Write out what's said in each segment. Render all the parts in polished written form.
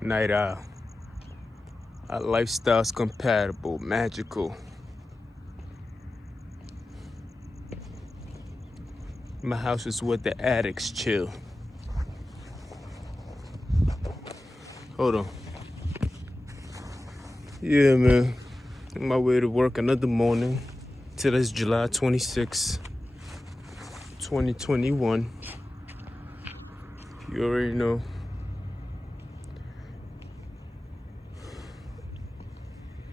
Night Owl. Our lifestyle's compatible, magical. My house is where the addicts chill. Hold on. Yeah, man. On my way to work another morning. Today's July 26, 2021. You already know.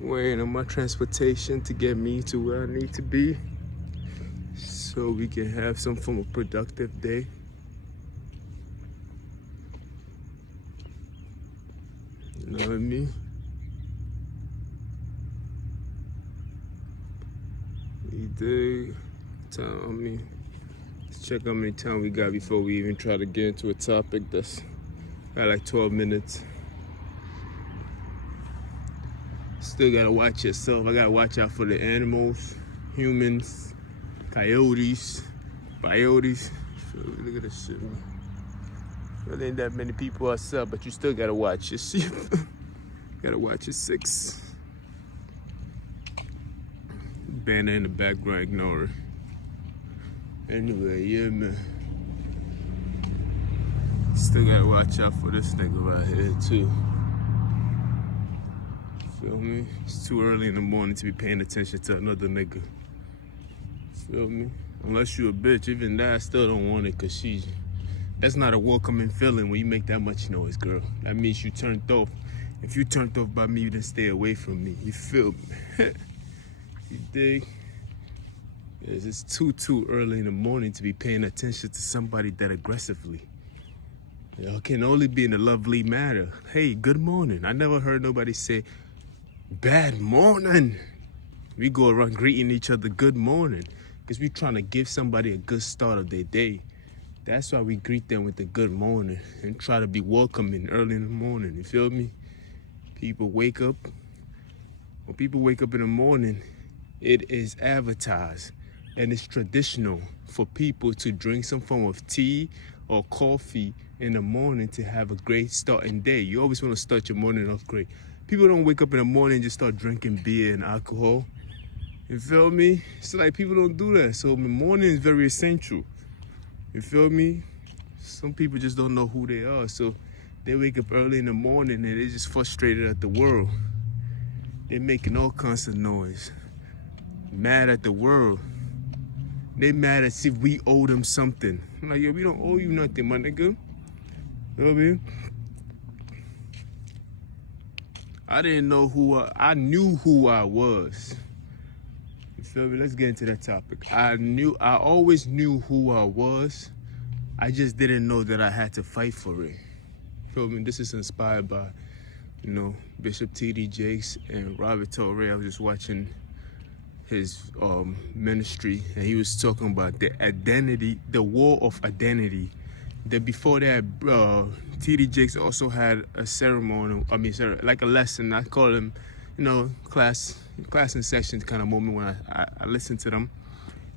Waiting on my transportation to get me to where I need to be so we can have some form of productive day. You know what I mean? We dig. Let's check how many time we got before we even try to get into a topic that's got like 12 minutes. Still gotta watch yourself. I gotta watch out for the animals, humans, coyotes, biotes. Look at this shit, man. There ain't that many people outside, but you still gotta watch your sheep. Gotta watch your six. Banner in the background, ignore it. Anyway, yeah, man. Still gotta watch out for this nigga right here, too. Feel me? It's too early in the morning to be paying attention to another nigga. Feel me? Unless you a bitch, even that I still don't want it, cause that's not a welcoming feeling when you make that much noise, girl. That means you turned off. If you turned off by me, then stay away from me. You feel me? You dig? It's too early in the morning to be paying attention to somebody that aggressively. Y'all can only be in a lovely manner. Hey, good morning. I never heard nobody say, bad morning. We go around greeting each other good morning because we trying to give somebody a good start of their day. That's why we greet them with a good morning and try to be welcoming early in the morning. You feel me? People wake up. When people wake up in the morning, it is advertised and it's traditional for people to drink some form of tea or coffee in the morning to have a great starting day. You always want to start your morning off great. People don't wake up in the morning and just start drinking beer and alcohol. You feel me? It's like people don't do that. So the morning is very essential. You feel me? Some people just don't know who they are. So they wake up early in the morning and they're just frustrated at the world. They're making all kinds of noise. Mad at the world. They mad as if we owe them something. I'm like, yo, we don't owe you nothing, my nigga. You know what I mean? I didn't know I knew who I was. You feel me? Let's get into that topic. I always knew who I was. I just didn't know that I had to fight for it. You feel me? This is inspired by, Bishop T.D. Jakes and Robert Torrey. I was just watching his ministry, and he was talking about the identity, the war of identity. That before that, T.D. Jakes also had a ceremony. Like a lesson. I call him, class and sessions kind of moment when I listened to them.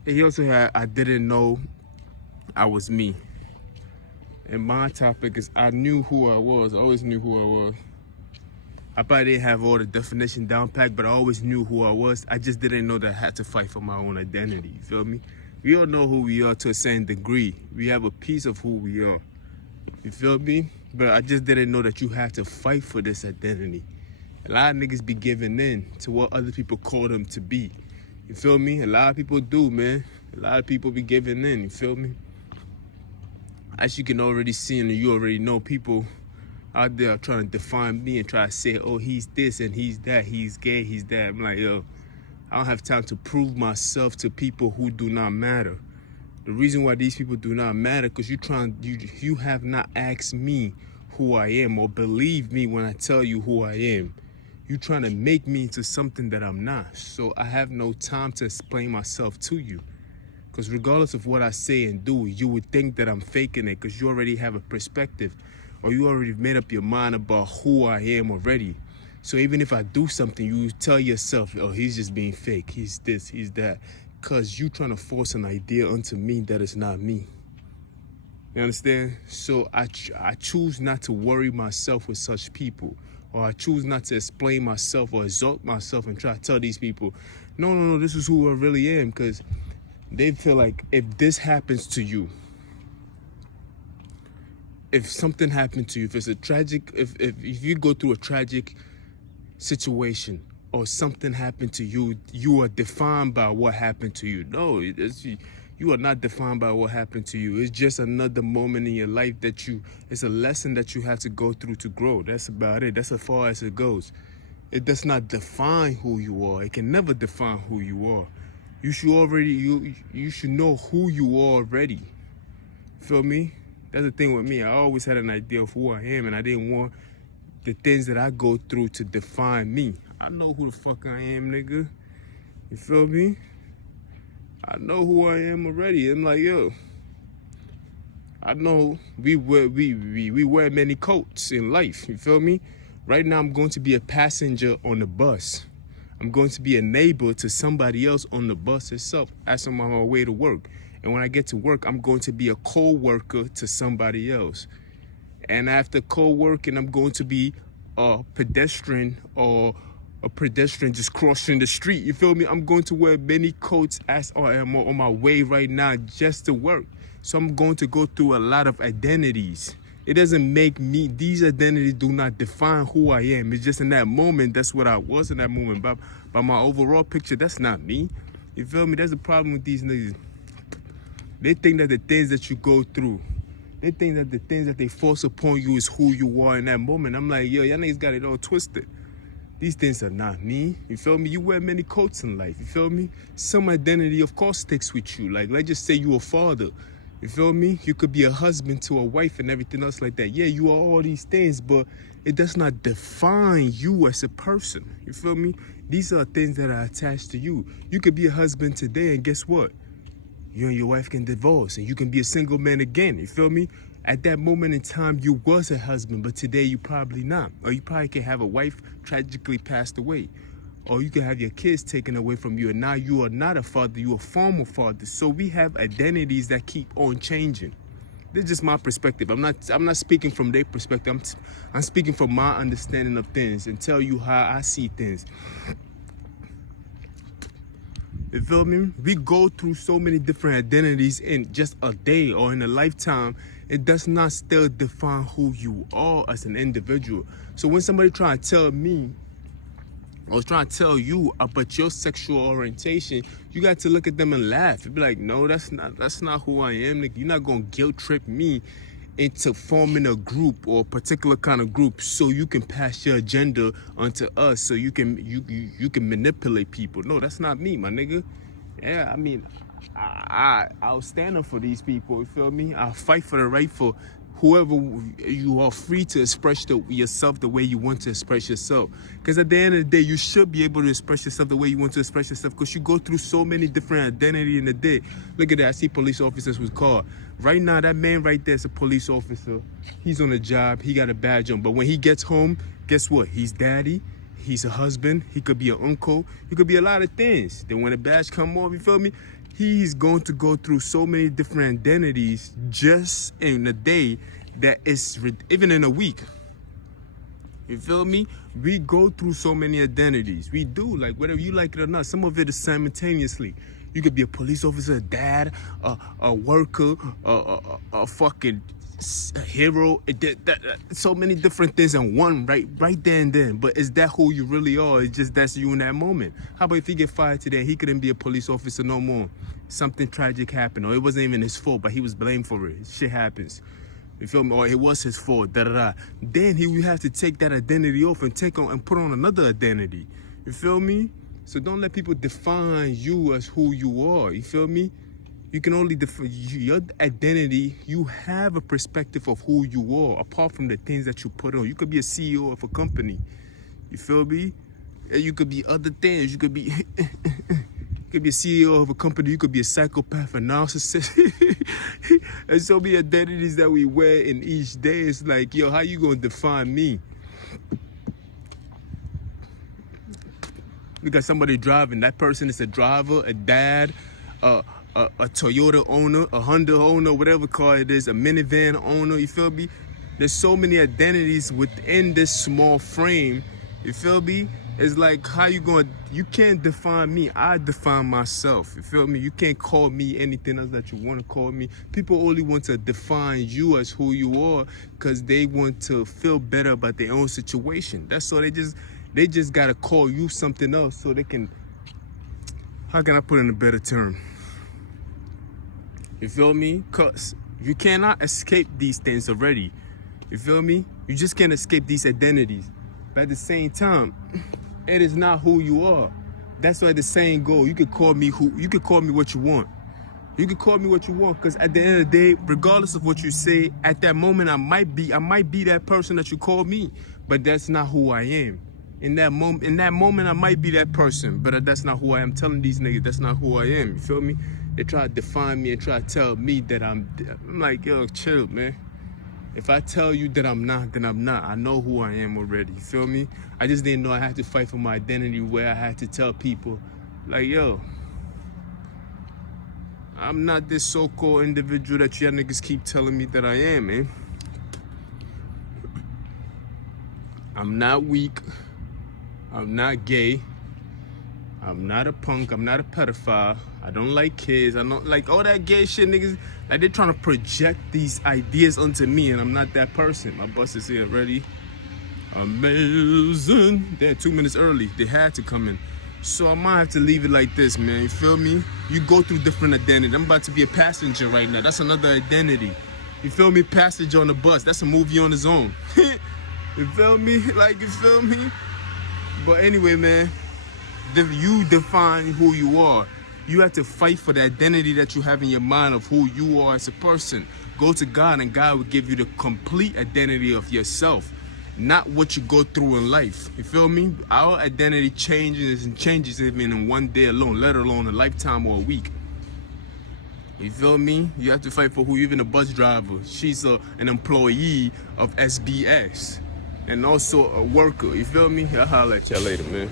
And he also had, I didn't know I was me. And my topic is, I knew who I was. I always knew who I was. I probably didn't have all the definition down packed, but I always knew who I was. I just didn't know that I had to fight for my own identity. You feel me? We all know who we are to a certain degree. We have a piece of who we are. You feel me? But I just didn't know that you had to fight for this identity. A lot of niggas be giving in to what other people call them to be. You feel me? A lot of people do, man. A lot of people be giving in. You feel me? As you can already see and you already know, people out there trying to define me and try to say, oh, he's this and he's that, he's gay, he's that. I'm like, yo, I don't have time to prove myself to people who do not matter. The reason why these people do not matter, because you have not asked me who I am or believe me when I tell you who I am. You trying to make me into something that I'm not. So I have no time to explain myself to you. Because regardless of what I say and do, you would think that I'm faking it because you already have a perspective or you already made up your mind about who I am already. So even if I do something, you tell yourself, oh, he's just being fake. He's this, he's that. Because you trying to force an idea onto me that is not me. You understand? So I choose not to worry myself with such people, or I choose not to explain myself or exalt myself and try to tell these people, no, this is who I really am, because they feel like if this happens to you, if something happened to you, if it's a tragic, if you go through a tragic situation or something happened to you, you are defined by what happened to you. No, you are not defined by what happened to you. It's just another moment in your life that it's a lesson that you have to go through to grow. That's about it. That's as far as it goes. It does not define who you are. It can never define who you are. You should know who you are already. Feel me? That's the thing with me. I always had an idea of who I am, and I didn't want the things that I go through to define me. I know who the fuck I am, nigga. You feel me? I know who I am already. I'm like, yo, I know we wear many coats in life. You feel me? Right now, I'm going to be a passenger on the bus. I'm going to be a neighbor to somebody else on the bus itself as I'm on my way to work. And when I get to work, I'm going to be a co-worker to somebody else. And after co-working, I'm going to be a pedestrian or a pedestrian just crossing the street. You feel me? I'm going to wear many coats as I am on my way right now just to work. So I'm going to go through a lot of identities. It doesn't make me, these identities do not define who I am. It's just in that moment, that's what I was in that moment. By my overall picture, that's not me. You feel me? That's the problem with these niggas. They think that the things that you go through, they think that the things that they force upon you is who you are in that moment. I'm like, yo, y'all niggas got it all twisted. These things are not me. You feel me? You wear many coats in life. You feel me? Some identity, of course, sticks with you. Like, let's just say you a father. You feel me? You could be a husband to a wife and everything else like that. Yeah, you are all these things, but it does not define you as a person. You feel me? These are things that are attached to you. You could be a husband today, and guess what? You and your wife can divorce, and you can be a single man again. You feel me? At that moment in time, you was a husband, but today you probably not. Or you probably can have a wife tragically passed away. Or you can have your kids taken away from you, and now you are not a father, you are a former father. So we have identities that keep on changing. This is just my perspective. I'm not speaking from their perspective. I'm speaking from my understanding of things and tell you how I see things. You feel me? We go through so many different identities in just a day or in a lifetime. It does not still define who you are as an individual. So when somebody try to tell me, or trying to tell you about your sexual orientation, you got to look at them and laugh. You be like, no, that's not who I am. Like, you're not gonna guilt trip me into forming a group or a particular kind of group so you can pass your agenda onto us, so you can manipulate people. No, that's not me, my nigga. Yeah, I mean, I'll stand up for these people. You feel me? I'll fight for the right for whoever. You are free to express yourself the way you want to express yourself. Because at the end of the day, you should be able to express yourself the way you want to express yourself, because you go through so many different identities in the day. Look at that. I see police officers with cars. Right now, that man right there is a police officer. He's on a job. He got a badge on. But when he gets home, guess what? He's daddy. He's a husband. He could be an uncle. He could be a lot of things. Then when the badge come off, you feel me? He's going to go through so many different identities just in a day that is, even in a week. You feel me? We go through so many identities. We do, like, whether you like it or not. Some of it is simultaneously. You could be a police officer, a dad, a worker, a fucking hero. So many different things in one, right there and then. But is that who you really are? It's just that's you in that moment. How about if he get fired today? He couldn't be a police officer no more. Something tragic happened, or it wasn't even his fault, but he was blamed for it. Shit happens. You feel me? Or it was his fault. Then he would have to take that identity off and put on another identity. You feel me? So don't let people define you as who you are. You feel me? You can only define your identity. You have a perspective of who you are, apart from the things that you put on. You could be a CEO of a company. You feel me? You could be other things. You could be you could be a CEO of a company. You could be a psychopath, a narcissist. And so many identities that we wear in each day. It's like, yo, how you gonna define me? We got somebody driving. That person is a driver, a dad, a a Toyota owner, a Honda owner, whatever car it is, a minivan owner, you feel me? There's so many identities within this small frame, you feel me? It's like, how you can't define me, I define myself, you feel me? You can't call me anything else that you want to call me. People only want to define you as who you are because they want to feel better about their own situation. That's all. They just gotta call you something else so they can, how can I put it in a better term? You feel me? Cause you cannot escape these things already. You feel me? You just can't escape these identities. But at the same time, it is not who you are. That's why the saying goes, you could call me what you want. You can call me what you want, because at the end of the day, regardless of what you say, at that moment I might be that person that you call me, but that's not who I am. In that moment I might be that person, but that's not who I am. I'm telling these niggas that's not who I am. You feel me? They try to define me and try to tell me that I'm like, yo, chill, man. If I tell you that I'm not, then I'm not. I know who I am already, you feel me? I just didn't know I had to fight for my identity where I had to tell people, like, yo, I'm not this so-called individual that y'all niggas keep telling me that I am, man. I'm not weak. I'm not gay. I'm not a punk. I'm not a pedophile. I don't like kids. I don't like all that gay shit, niggas. Like, they're trying to project these ideas onto me, and I'm not that person. My bus is here, ready? Amazing. They're 2 minutes early. They had to come in. So I might have to leave it like this, man. You feel me? You go through different identities. I'm about to be a passenger right now. That's another identity. You feel me? Passenger on the bus. That's a movie on its own. You feel me? Like, you feel me? But anyway, man, you define who you are. You have to fight for the identity that you have in your mind of who you are as a person. Go to God, and God will give you the complete identity of yourself, not what you go through in life. You feel me? Our identity changes even in one day alone, let alone a lifetime or a week. You feel me? You have to fight for who, even a bus driver. She's an employee of SBS and also a worker. You feel me? I'll holler at y'all later, man.